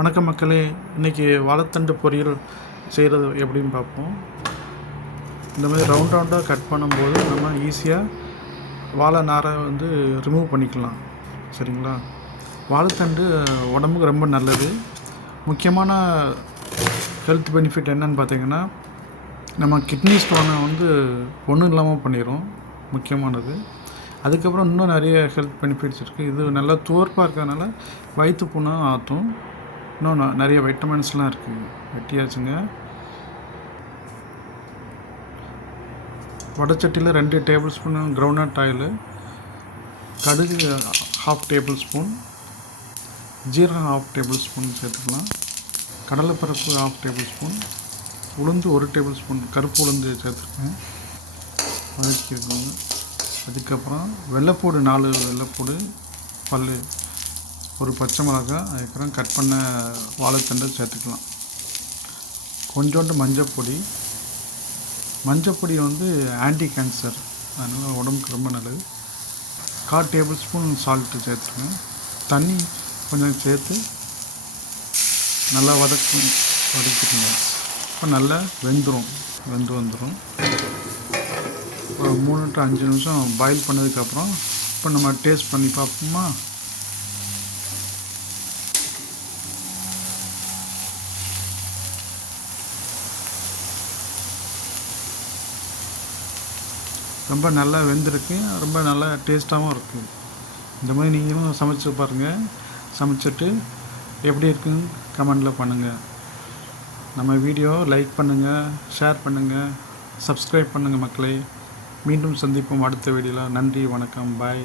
வணக்கம் மக்களே, இன்றைக்கி வாழைத்தண்டு பொரியல் செய்கிறது எப்படின்னு பார்ப்போம். இந்த மாதிரி ரவுண்டாக கட் பண்ணும்போது நம்ம ஈஸியாக வாழை நாரை ரிமூவ் பண்ணிக்கலாம். சரிங்களா? வாழைத்தண்டு உடம்புக்கு ரொம்ப நல்லது. முக்கியமான ஹெல்த் பெனிஃபிட் என்னன்னு பார்த்தீங்கன்னா, நம்ம கிட்னி ஸ்டோனை ஒன்றும் இல்லாமல் பண்ணிடும். முக்கியமானது. அதுக்கப்புறம் இன்னும் நிறைய ஹெல்த் பெனிஃபிட்ஸ் இருக்குது. இது நல்லா துவர்ப்பாக இருக்கிறதுனால வயிற்று புண்ணை ஆற்றும். இன்னும் நிறைய வைட்டமின்ஸ்லாம் இருக்குது. வெட்டியாச்சுங்க. வடச்சட்டியில் 2 டேபிள் ஸ்பூன் கிரவுண்ட்நட் ஆயில், கடுகு 1/2 டேபிள் ஸ்பூன், ஜீரகம் 1/2 டேபிள் ஸ்பூன் சேர்த்துக்கலாம். கடலைப்பருப்பு 1/2 டேபிள் ஸ்பூன், உளுந்து 1 டேபிள் ஸ்பூன், கருப்பு உளுந்து சேர்த்துருக்கேன், வதக்கிருக்கோங்க. அதுக்கப்புறம் வெள்ளைப்பூடு 4 வெள்ளைப்பூடு பல், ஒரு பச்சை மிளகாய், அதுக்கப்புறம் கட் பண்ண வாழைத்தண்டை சேர்த்துக்கலாம். கொஞ்சோண்டு மஞ்சப்பொடி ஆன்டி கேன்சர், அதனால் உடம்புக்கு ரொம்ப நல்லது. 1/4 டேபிள் ஸ்பூன் சால்ட்டு சேர்த்துருக்கேன். தண்ணி கொஞ்சம் சேர்த்து நல்லா வதக்கிடுங்க. இப்போ நல்லா வெந்து வந்துடும். ஒரு 3 to 5 நிமிஷம் பாயில் பண்ணதுக்கப்புறம் இப்போ நம்ம டேஸ்ட் பண்ணி பார்ப்போமா? ரொம்ப நல்லா வெந்திருக்கு, ரொம்ப நல்லா டேஸ்ட்டாகவும் இருக்குது. இந்த மாதிரி நீங்களும் சமைச்சு பாருங்கள். சமைச்சிட்டு எப்படி இருக்குன்னு கமெண்டில் பண்ணுங்கள். நம்ம வீடியோ லைக் பண்ணுங்கள், ஷேர் பண்ணுங்கள், சப்ஸ்கிரைப் பண்ணுங்கள் மக்களே. மீண்டும் சந்திப்போம் அடுத்த வீடியோவில். நன்றி, வணக்கம், பாய்.